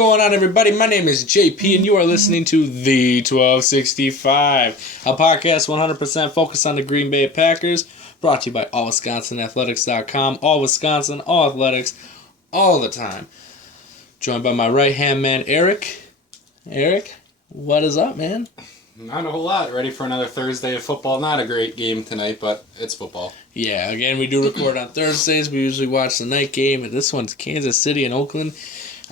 going on, everybody? My name is JP, and you are listening to The 1265, a podcast 100% focused on the Green Bay Packers, brought to you by allwisconsinathletics.com. All Wisconsin, all athletics, all the time. Joined by my right-hand man, Arrick. Arrick, what is up, man? Not a whole lot. Ready for another Thursday of football. Not a great game tonight, but it's football. Yeah, again, we do record on Thursdays. We usually watch the night game, and this one's Kansas City and Oakland.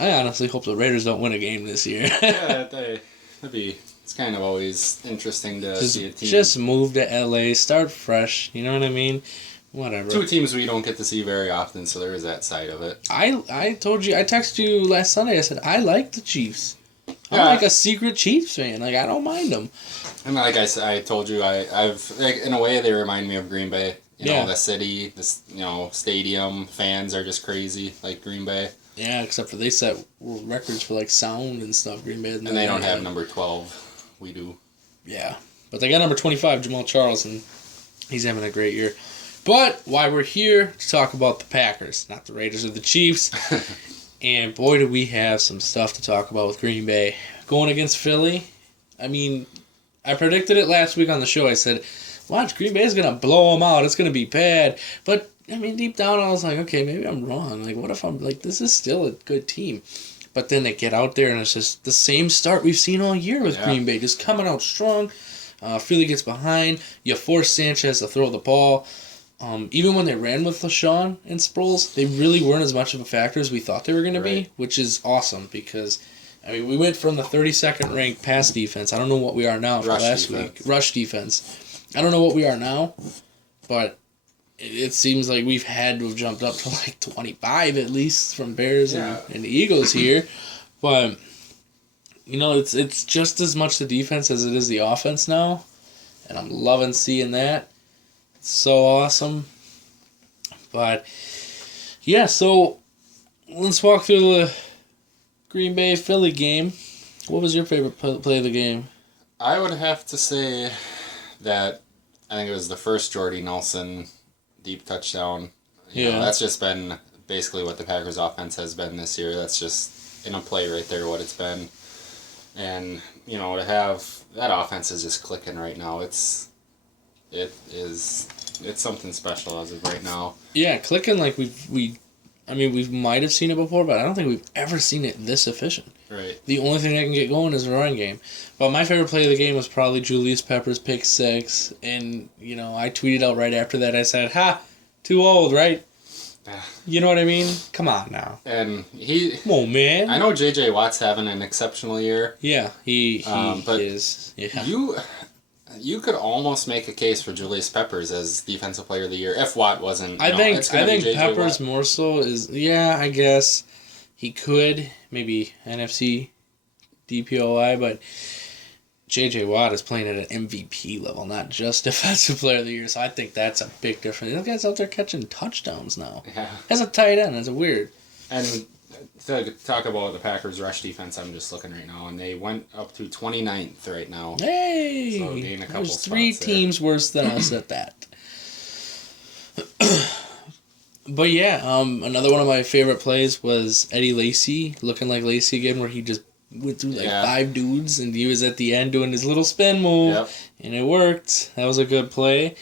I honestly hope the Raiders don't win a game this year. It's kind of always interesting to see a team. Just move to LA, start fresh, you know what I mean? Whatever. Two teams we don't get to see very often, so there is that side of it. I told you, I texted you last Sunday, I said, I like the Chiefs. I'm Yeah. like a secret Chiefs fan. Like, I don't mind them. And like I told you, I've like, in a way they remind me of Green Bay. You know, the city, this stadium, fans are just crazy like Green Bay. Yeah, except for they set world records for like sound and stuff. Green Bay. And they don't have number 12. We do. Yeah, but they got number 25, Jamal Charles, and he's having a great year. But why we're here to talk about the Packers, not the Raiders or the Chiefs. And boy, do we have some stuff to talk about with Green Bay. Going against Philly, I mean, I predicted it last week on the show. I said, watch, Green Bay's going to blow them out. It's going to be bad. But, I mean, deep down, I was like, okay, maybe I'm wrong. Like, what if I'm, like, this is still a good team. But then they get out there, and it's just the same start we've seen all year with Green Bay. Just coming out strong. Philly gets behind. You force Sanchez to throw the ball. Even when they ran with LaShawn and Sproles, they really weren't as much of a factor as we thought they were going to be, which is awesome because, I mean, we went from the 32nd ranked pass defense. I don't know what we are now for last week. Rush defense. I don't know what we are now, but it seems like we've had to have jumped up to like 25 at least from Bears and the Eagles here. But, it's just as much the defense as it is the offense now, and I'm loving seeing that. So awesome. But yeah, so let's walk through the Green Bay Philly game. What was your favorite play of the game? I would have to say that I think it was the first Jordy Nelson deep touchdown. You know, that's just been basically what the Packers offense has been this year. That's just in a play right there what it's been. And, to have that offense is just clicking right now. It's something special as of right now. Yeah, clicking like we might have seen it before, but I don't think we've ever seen it this efficient. Right. The only thing that can get going is the running game. But my favorite play of the game was probably Julius Peppers' pick six, and I tweeted out right after that. I said, "Ha, too old, right?" You know what I mean? Come on now. And come on, man. I know J.J. Watt's having an exceptional year. Yeah, he is. Yeah. You could almost make a case for Julius Peppers as Defensive Player of the Year if Watt wasn't. I think Peppers more so is. Yeah, I guess he could maybe NFC DPOI, but J.J. Watt is playing at an MVP level, not just Defensive Player of the Year. So I think that's a big difference. This guy's out there catching touchdowns now. Yeah. As a tight end, that's weird. And to talk about the Packers' rush defense, I'm just looking right now, and they went up to 29th right now. Hey! So gain a couple There's 3 teams worse than us at that. But yeah, another one of my favorite plays was Eddie Lacy, looking like Lacy again, where he just went through 5 dudes, and he was at the end doing his little spin move, and it worked. That was a good play.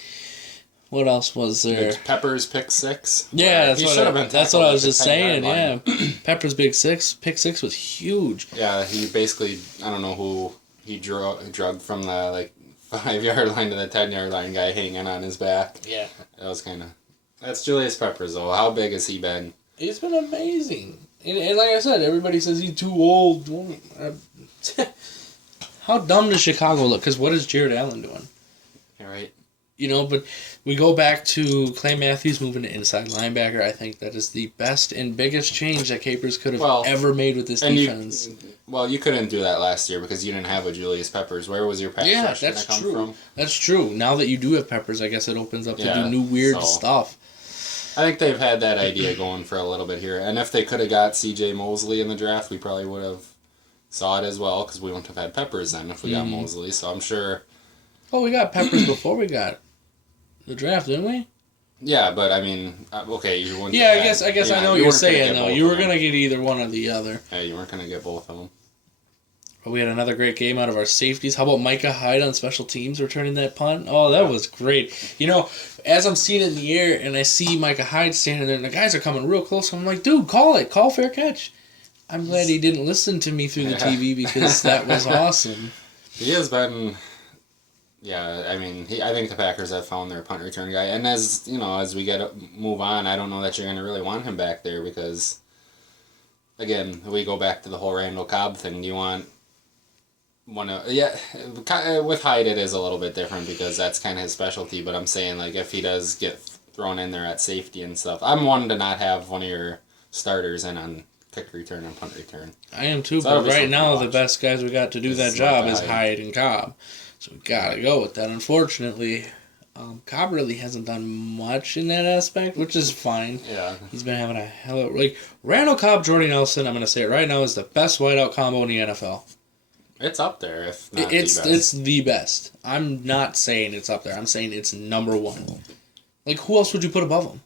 What else was there? Peppers pick six. Yeah, that's what I was just saying. Yeah, Peppers pick six was huge. Yeah, he basically, I don't know who he drugged from the 5-yard line to the 10-yard line, guy hanging on his back. Yeah, that was that's Julius Peppers though. How big has he been? He's been amazing, and like I said, everybody says he's too old. How dumb does Chicago look? Because what is Jared Allen doing? All right. But we go back to Clay Matthews moving to inside linebacker. I think that is the best and biggest change that Capers could have ever made with this defense. You couldn't do that last year because you didn't have a Julius Peppers. Where was your pass rush going to come from? That's true. Now that you do have Peppers, I guess it opens up to do new weird stuff. I think they've had that idea going for a little bit here. And if they could have got C.J. Mosley in the draft, we probably would have saw it as well because we wouldn't have had Peppers then if we got Mosley. So I'm sure... Oh, we got Peppers before we got the draft, didn't we? Yeah, but I mean, okay, you wouldn't. Yeah, I guess I know what you're saying though. You were gonna get either one or the other. Yeah, you weren't gonna get both of them. But we had another great game out of our safeties. How about Micah Hyde on special teams returning that punt? Oh, that was great. You know, as I'm seeing it in the air and I see Micah Hyde standing there and the guys are coming real close, I'm like, dude, call fair catch. I'm glad he didn't listen to me through the TV because that was awesome. He has been. Yeah, I mean, I think the Packers have found their punt return guy, and as you know, as we move on, I don't know that you're going to really want him back there because, again, we go back to the whole Randall Cobb thing. Do you want one of with Hyde it is a little bit different because that's kind of his specialty. But I'm saying like if he does get thrown in there at safety and stuff, I'm wanting to not have one of your starters in on kick return and punt return. I am too, so but right now the best guys we got to do that job is Hyde and Cobb. So we gotta go with that. Unfortunately, Cobb really hasn't done much in that aspect, which is fine. Yeah. He's been having a hell of Randall Cobb, Jordy Nelson. I'm gonna say it right now is the best wideout combo in the NFL. It's up there, if not it's the best. I'm not saying it's up there. I'm saying it's number one. Like who else would you put above him?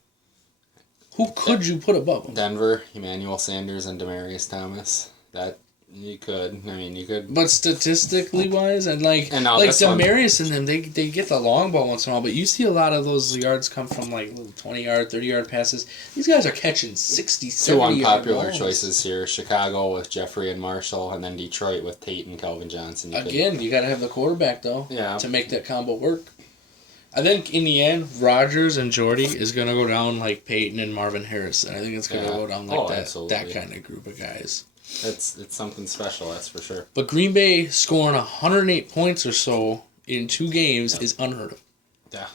Who could you put above him? Denver, Emmanuel Sanders, and Demaryius Thomas. That. You could. I mean, you could. But statistically wise, and Demaryius and them, they get the long ball once in a while, but you see a lot of those yards come from like little 20-yard, 30-yard passes. These guys are catching 60, 70 Two unpopular choices here. Chicago with Jeffrey and Marshall, and then Detroit with Tate and Calvin Johnson. You got to have the quarterback, though, yeah, to make that combo work. I think in the end, Rodgers and Jordy is going to go down like Peyton and Marvin Harrison. I think it's going to go down like that kind of group of guys. It's something special, that's for sure. But Green Bay scoring 108 points or so in 2 games is unheard of. Yeah.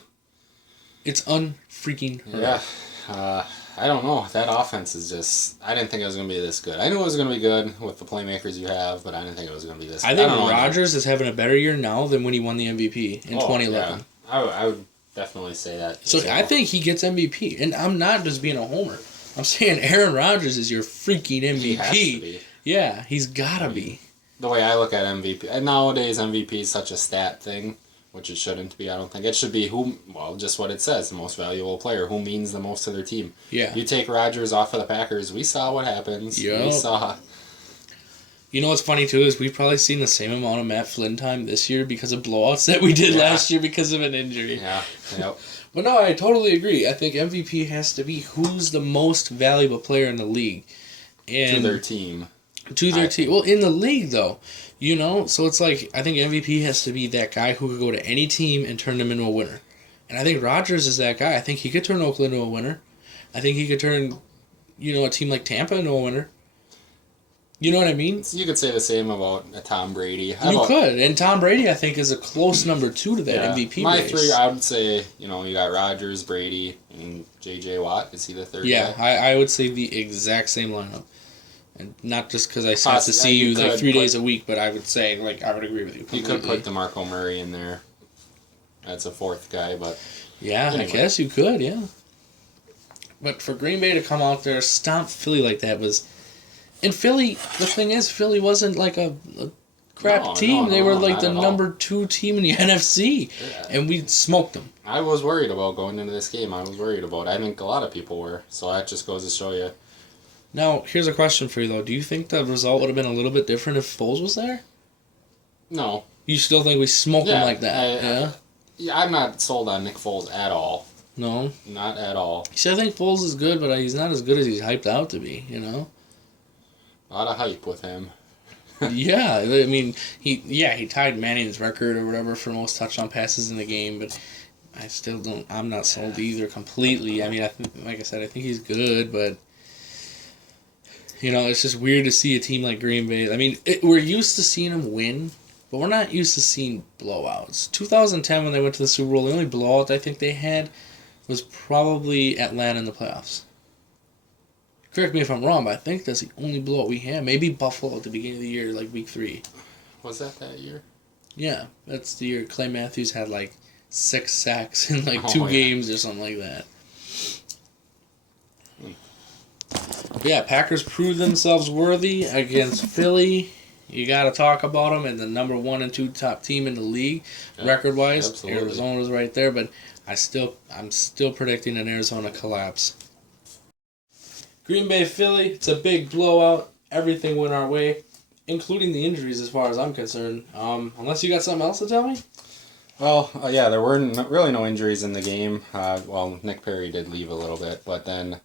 It's unfreaking heard of. I don't know. That offense is just... I didn't think it was going to be this good. I knew it was going to be good with the playmakers you have, but I didn't think it was going to be this good. I think Rodgers is having a better year now than when he won the MVP in 2011. Yeah. I would definitely say that. So I think he gets MVP. And I'm not just being a homer. I'm saying Aaron Rodgers is your freaking MVP. He has to be. Yeah, he's gotta be. The way I look at MVP, and nowadays MVP is such a stat thing, which it shouldn't be. I don't think it should be just what it says, the most valuable player, who means the most to their team. Yeah. You take Rodgers off of the Packers, we saw what happens. Yep. We saw. You know what's funny too is we've probably seen the same amount of Matt Flynn time this year because of blowouts that we did last year because of an injury. Yeah. Yep. But no, I totally agree. I think MVP has to be who's the most valuable player in the league. And to their team. Well, in the league, though, you know? So it's like, I think MVP has to be that guy who could go to any team and turn them into a winner. And I think Rodgers is that guy. I think he could turn Oakland into a winner. I think he could turn, a team like Tampa into a winner. You know what I mean? You could say the same about Tom Brady. You could. And Tom Brady, I think, is a close number 2 to that MVP My race. 3, I would say, you got Rodgers, Brady, and J.J. Watt. Is he the third guy? I would say the exact same lineup. And not just because I have to see you 3 days a week, but I would say, I would agree with you completely. You could put DeMarco Murray in there. That's a 4th guy, but... Yeah, anyway. I guess you could, yeah. But for Green Bay to come out there, stomp Philly like that was... And Philly, the thing is, Philly wasn't like a crap team. They were like the number 2 team in the NFC. Yeah. And we smoked them. I was worried about going into this game. I think a lot of people were. So that just goes to show you. Now, here's a question for you, though. Do you think the result would have been a little bit different if Foles was there? No. You still think we smoked him like that? I'm not sold on Nick Foles at all. No? Not at all. See, I think Foles is good, but he's not as good as he's hyped out to be, A lot of hype with him. Yeah, I mean, he tied Manning's record or whatever for most touchdown passes in the game, but I'm not sold either completely. I mean, like I said, I think he's good, but... it's just weird to see a team like Green Bay. I mean, we're used to seeing them win, but we're not used to seeing blowouts. 2010, when they went to the Super Bowl, the only blowout I think they had was probably Atlanta in the playoffs. Correct me if I'm wrong, but I think that's the only blowout we had. Maybe Buffalo at the beginning of the year, like week 3. Was that year? Yeah, that's the year Clay Matthews had 6 sacks in 2 games or something like that. But yeah, Packers proved themselves worthy against Philly. you got to talk about them, and the number 1 and 2 top team in the league, record-wise. Absolutely. Arizona's right there, but I'm still predicting an Arizona collapse. Green Bay, Philly, it's a big blowout. Everything went our way, including the injuries as far as I'm concerned. Unless you got something else to tell me? Well, yeah, there were really no injuries in the game. Nick Perry did leave a little bit, but then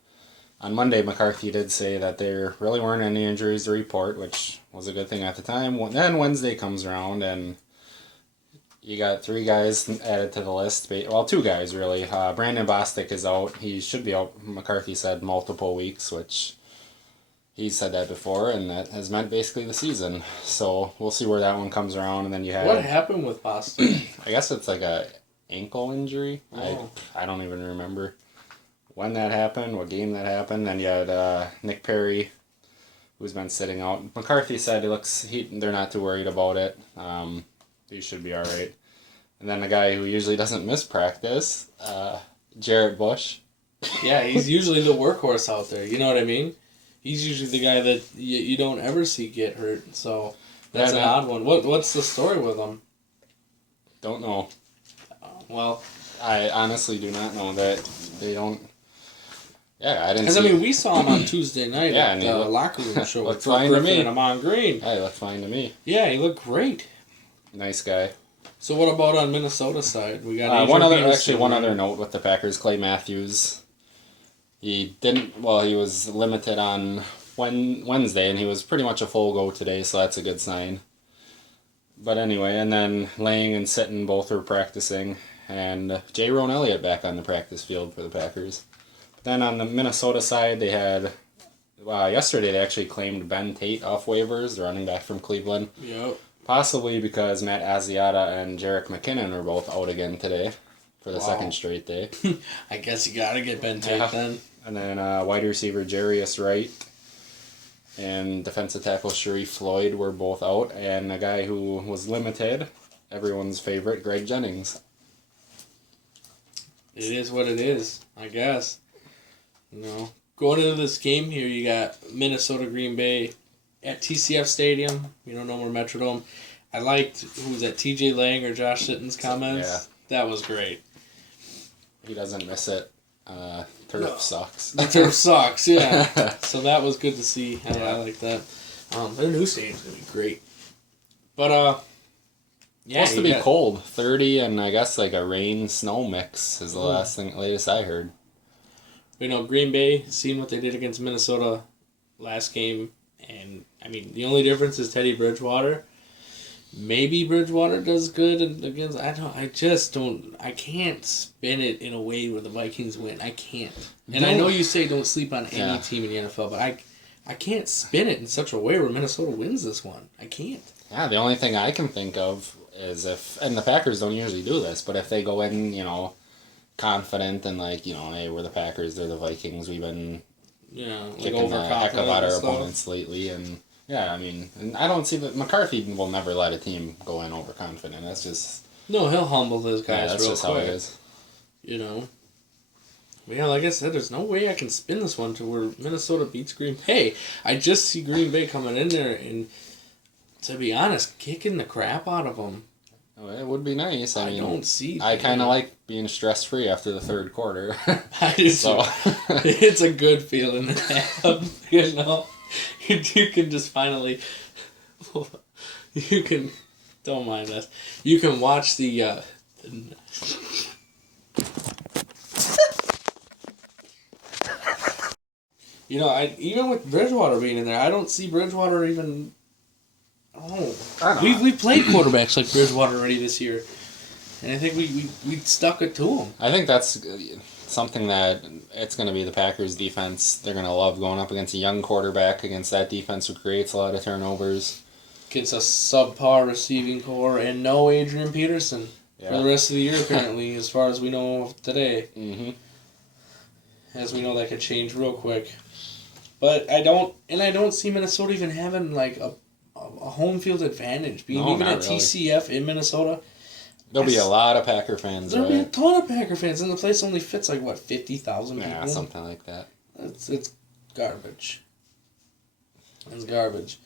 on Monday, McCarthy did say that there really weren't any injuries to report, which was a good thing at the time. Then Wednesday comes around, and you got 3 guys added to the list. Well, 2 guys, really. Brandon Bostic is out. He should be out, McCarthy said, multiple weeks, which he said that before, and that has meant basically the season. So we'll see where that one comes around. And then you have... What happened with Bostic? I guess it's like a ankle injury. Oh. I don't even remember when that happened, what game that happened. Then you had Nick Perry, who's been sitting out. McCarthy said they're not too worried about it. He should be all right. And then the guy who usually doesn't miss practice, Jarrett Bush. Yeah, he's usually the workhorse out there. You know what I mean? He's usually the guy that you don't ever see get hurt. So that's an odd one. What's the story with him? Don't know. Well, I honestly do not know that they don't. Yeah, I didn't. Because we saw him on Tuesday night at the locker room show with Griffin and Amon Green. Yeah, he looked fine to me. Yeah, he looked great. Nice guy. So what about on Minnesota's side? We got one other note with the Packers. Clay Matthews. He was limited on Wednesday, and he was pretty much a full go today, so that's a good sign. But anyway, and then Lang and Sitton both were practicing, and J. Ron Elliott back on the practice field for the Packers. But then on the Minnesota side, they had, yesterday they actually claimed Ben Tate off waivers, the running back from Cleveland. Yep. Possibly because Matt Asiata and Jerick McKinnon are both out again today for the second straight day. I guess you got to get Ben Tate then. And then wide receiver Jarius Wright and defensive tackle Sharif Floyd were both out. And a guy who was limited, everyone's favorite, Greg Jennings. It is what it is, I guess. Going into this game here, you got Minnesota Green Bay at TCF Stadium, no more Metrodome. I liked, who was that, TJ Lang or Josh Sitton's comments? Yeah. That was great. He doesn't miss it. Turf sucks. The turf sucks, yeah. So that was good to see. I like that. Their new stadium's going to be great. But, supposed to be cold. 30 and I guess like a rain-snow mix is the latest I heard. Green Bay, seeing what they did against Minnesota last game, and, the only difference is Teddy Bridgewater. Maybe Bridgewater does good against. I can't spin it in a way where the Vikings win. I can't. And I know you say don't sleep on any team in the NFL, but I can't spin it in such a way where Minnesota wins this one. I can't. Yeah, the only thing I can think of is and the Packers don't usually do this, but if they go in, confident and hey, we're the Packers, they're the Vikings, we've been kicking the heck out our opponents lately, and yeah, and I don't see that McCarthy will never let a team go in overconfident. That's just... No, he'll humble those guys that's real just quick. how it is. Like I said, there's no way I can spin this one to where Minnesota beats Green Bay. I just see Green Bay coming in there and, to be honest, kicking the crap out of them. Well, it would be nice. I don't see... I kind of like being stress-free after the third quarter. I do so. It's a good feeling to have, You can just finally... Don't mind us. You can watch the even with Bridgewater being in there, I don't see Bridgewater even... we played quarterbacks like Bridgewater already this year, and I think we stuck it to him. I think that's something that it's going to be the Packers' defense. They're going to love going up against a young quarterback, against that defense who creates a lot of turnovers. Against a subpar receiving core and no Adrian Peterson for the rest of the year, apparently, as far as we know today. Mm-hmm. As we know, that could change real quick. But I don't see Minnesota even having like a home field advantage. Being even at TCF in Minnesota. There'll be a lot of Packer fans, There'll be a ton of Packer fans, and the place only fits 50,000 people? Yeah, something like that. It's garbage. It's garbage.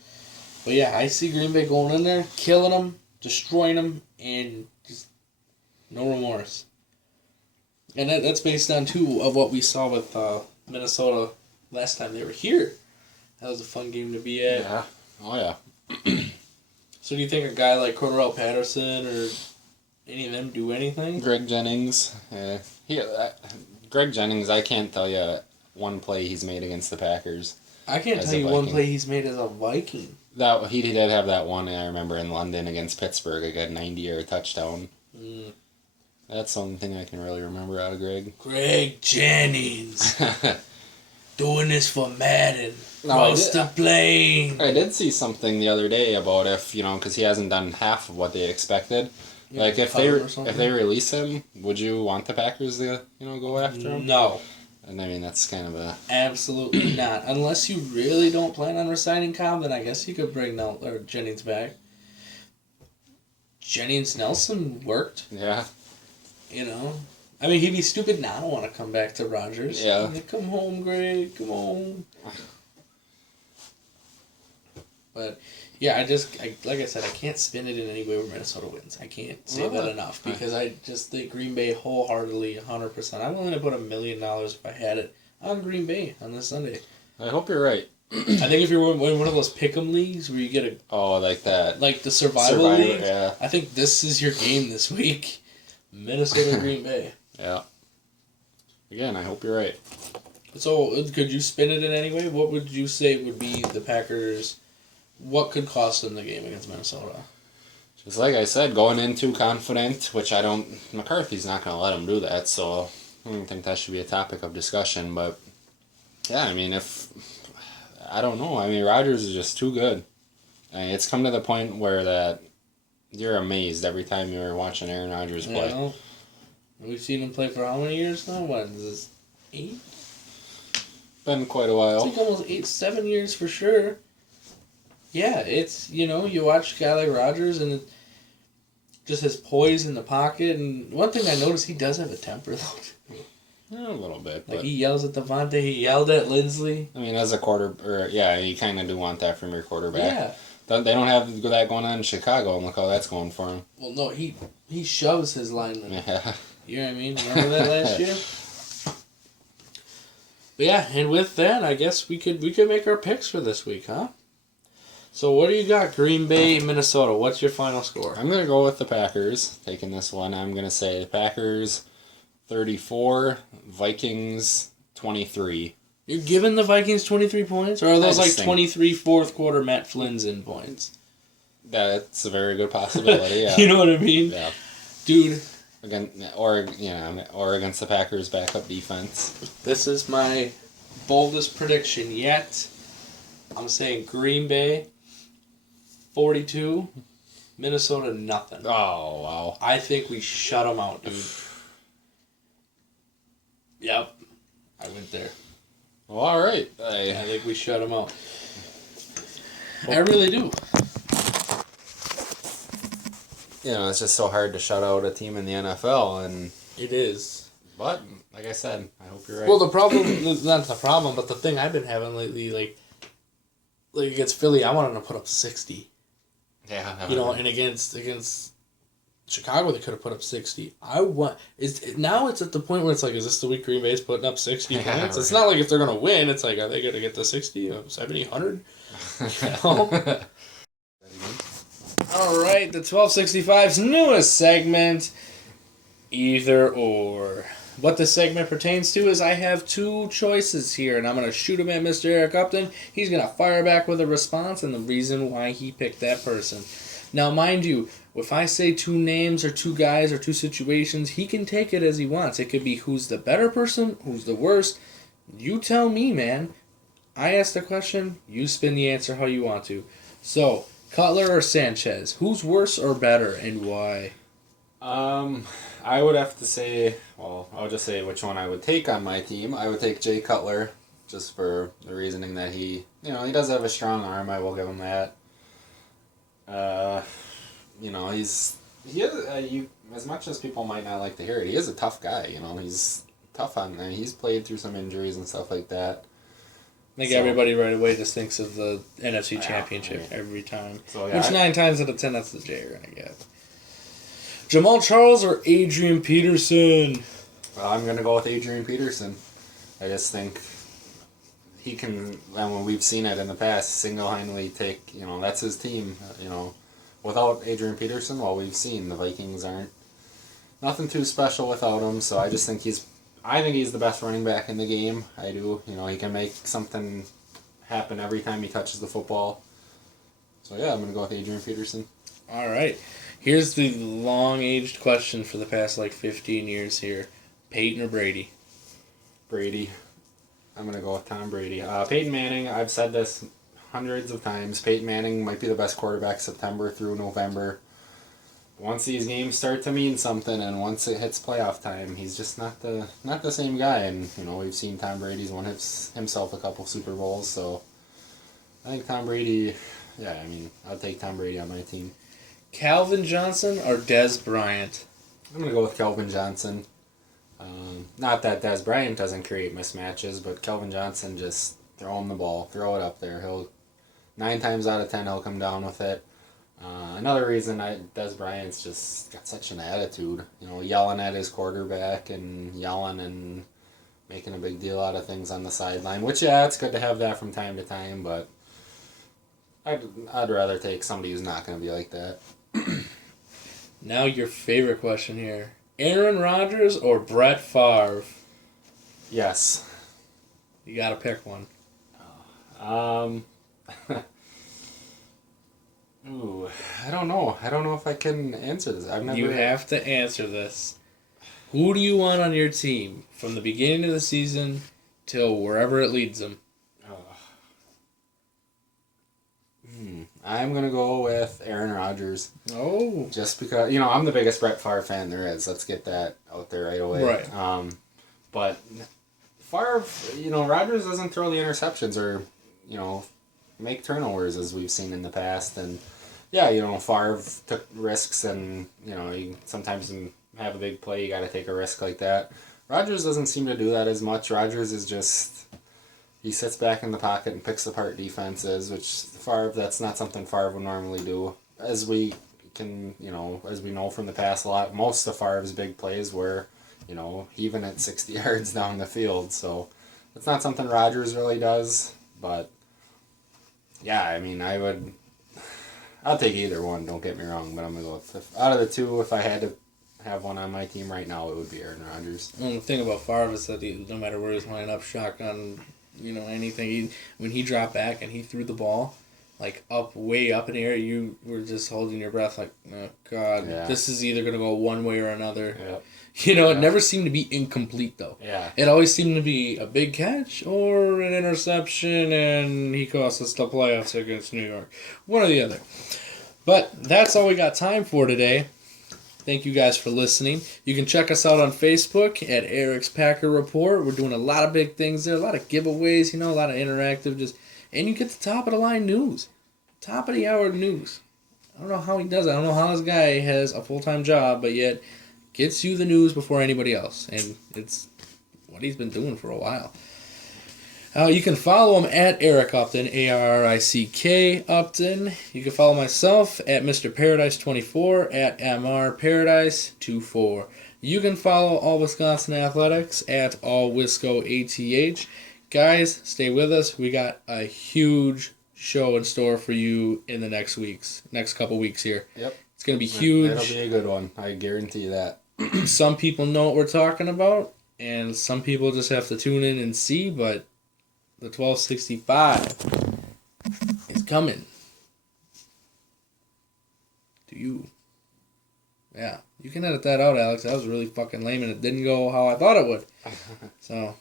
But yeah, I see Green Bay going in there, killing them, destroying them, and just no remorse. And that's based on, too, of what we saw with Minnesota last time they were here. That was a fun game to be at. Yeah. Oh, yeah. So do you think a guy like Cordarrelle Patterson or any of them do anything? Greg Jennings. Greg Jennings, I can't tell you one play he's made against the Packers. I can't tell you one play he's made as a Viking. He did have that one, I remember, in London against Pittsburgh. I got a 90-yard touchdown. That's the only thing I can really remember out of Greg. Greg Jennings. Doing this for Madden. What's the blame? I did see something the other day about because he hasn't done half of what they expected. Yeah, like, if they release him, would you want the Packers to, go after him? No. And I mean, that's kind of a... Absolutely not. Unless you really don't plan on resigning Cobb, then I guess you could bring Jennings back. Jennings Nelson worked. Yeah. I mean, he'd be stupid not to want to come back to Rodgers. Yeah. Like, come home, Greg. Come home. But, yeah, like I said, I can't spin it in any way where Minnesota wins. I can't say that enough because I just think Green Bay wholeheartedly, 100%. I'm willing to put $1 million if I had it on Green Bay on this Sunday. I hope you're right. I think if you're in one of those pick'em leagues where you get a... Oh, like that. Like the Survival League. Yeah. I think this is your game this week. Minnesota Green Bay. Yeah. Again, I hope you're right. So, could you spin it in any way? What would you say would be the Packers... What could cost them the game against Minnesota? Just like I said, going in too confident, which I don't... McCarthy's not going to let him do that, so I don't think that should be a topic of discussion. But, yeah, I mean, I don't know. I mean, Rodgers is just too good. I mean, it's come to the point where that you're amazed every time you're watching Aaron Rodgers play. Yeah. We've seen him play for how many years now? What, is this 8? Been quite a while. It's like almost 7 years for sure. Yeah, it's, you watch a guy like Rodgers and just his poise in the pocket. And one thing I noticed, he does have a temper, though. Yeah, a little bit. Like, he yells at Devontae, he yelled at Lindsley. I mean, as a you kind of do want that from your quarterback. Yeah. They don't have that going on in Chicago, and look how that's going for him. Well, no, he shoves his lineman. Yeah. You know what I mean? Remember that last year? But yeah, and with that, I guess we could make our picks for this week, huh? So what do you got? Green Bay, Minnesota. What's your final score? I'm going to go with the Packers, taking this one. I'm going to say the Packers 34, Vikings 23. You're giving the Vikings 23 points? Or are those like 23 fourth quarter Matt Flynn's in points? That's a very good possibility, yeah. You know what I mean? Yeah. Dude. Or against the Packers' backup defense. This is my boldest prediction yet. I'm saying Green Bay 42, Minnesota nothing. Oh, wow. I think we shut them out, dude. Yep. I went there. Well, all right. I think we shut them out. I really do. It's just so hard to shut out a team in the NFL, and it is. But like I said, I hope you're right. Well, the problem, not the problem, but the thing I've been having lately, like against Philly, I wanted to put up 60. Yeah. And against Chicago, they could have put up 60. Now it's at the point where it's like, is this the week Green Bay's putting up 60 points? Right. It's not like if they're going to win, it's like, are they going to get to 60, 70, 100? All right, the 1265's newest segment, Either Or. What the segment pertains to is I have 2 choices here, and I'm going to shoot them at Mr. Eric Upton. He's going to fire back with a response and the reason why he picked that person. Now, mind you, if I say 2 names or 2 guys or 2 situations, he can take it as he wants. It could be who's the better person, who's the worst. You tell me, man. I ask the question, you spin the answer how you want to. So, Cutler or Sanchez, who's worse or better and why? I would have to say, I'll just say which one I would take on my team. I would take Jay Cutler, just for the reasoning that he does have a strong arm. I will give him that. As much as people might not like to hear it, he is a tough guy. He's tough he's played through some injuries and stuff like that. I think everybody right away just thinks of the NFC Championship every time. So, which 9 times out of 10, that's the J you're going to get. Jamal Charles or Adrian Peterson? Well, I'm going to go with Adrian Peterson. I just think he can, and we've seen it in the past, single-handedly take, that's his team. Without Adrian Peterson, we've seen the Vikings aren't nothing too special without him, so I just think he's the best running back in the game. I do. He can make something happen every time he touches the football. So, yeah, I'm going to go with Adrian Peterson. All right. Here's the long-aged question for the past, 15 years here. Peyton or Brady? Brady. I'm going to go with Tom Brady. Peyton Manning, I've said this hundreds of times. Peyton Manning might be the best quarterback September through November. Once these games start to mean something and once it hits playoff time, he's just not the same guy. And, we've seen Tom Brady's won himself a couple Super Bowls. So I think Tom Brady, I'll take Tom Brady on my team. Calvin Johnson or Dez Bryant? I'm going to go with Calvin Johnson. Not that Dez Bryant doesn't create mismatches, but Calvin Johnson just throw him the ball, throw it up there. 9 times out of 10 he'll come down with it. Another reason Dez Bryant's just got such an attitude, yelling at his quarterback and yelling and making a big deal out of things on the sideline. Which it's good to have that from time to time, but I'd rather take somebody who's not going to be like that. Now your favorite question here. Aaron Rodgers or Brett Favre? Yes. You gotta pick one. Ooh, I don't know. I don't know if I can answer this. You have to answer this. Who do you want on your team from the beginning of the season till wherever it leads them? I'm going to go with Aaron Rodgers. Oh. Just because, I'm the biggest Brett Favre fan there is. Let's get that out there right away. Right. But Favre, Rodgers doesn't throw the interceptions or, make turnovers as we've seen in the past. And, Favre took risks and, you sometimes have a big play, you got to take a risk like that. Rodgers doesn't seem to do that as much. Rodgers is just... He sits back in the pocket and picks apart defenses, which Favre, that's not something Favre would normally do. As we know from the past a lot, most of Favre's big plays were, even at 60 yards down the field. So it's not something Rodgers really does. But, I'll take either one, don't get me wrong. But I'm going to go with, out of the two, if I had to have one on my team right now, it would be Aaron Rodgers. Well, the thing about Favre is that no matter where he's lining up, shotgun... anything. When he dropped back and he threw the ball, way up in the air, you were just holding your breath oh, God, this is either going to go one way or another. Yep. It never seemed to be incomplete, though. Yeah. It always seemed to be a big catch or an interception, and he cost us the playoffs against New York. One or the other. But that's all we got time for today. Thank you guys for listening. You can check us out on Facebook at Arrick's Packer Report. We're doing a lot of big things there, a lot of giveaways, a lot of interactive, and you get the top of the line news, top of the hour news. I don't know how he does it. I don't know how this guy has a full-time job, but yet gets you the news before anybody else, and it's what he's been doing for a while. You can follow him at Arrick Upton, Arrick Upton. You can follow myself at Mr. Paradise 24, at MR Paradise 24. You can follow All Wisconsin Athletics at All Wisco ATH. Guys, stay with us. We got a huge show in store for you in the next couple weeks here. Yep. It's going to be huge. That'll be a good one. I guarantee that. Some people know what we're talking about, and some people just have to tune in and see, but the 1265 is coming to you. Yeah, you can edit that out, Alex. That was really fucking lame, and it didn't go how I thought it would. So,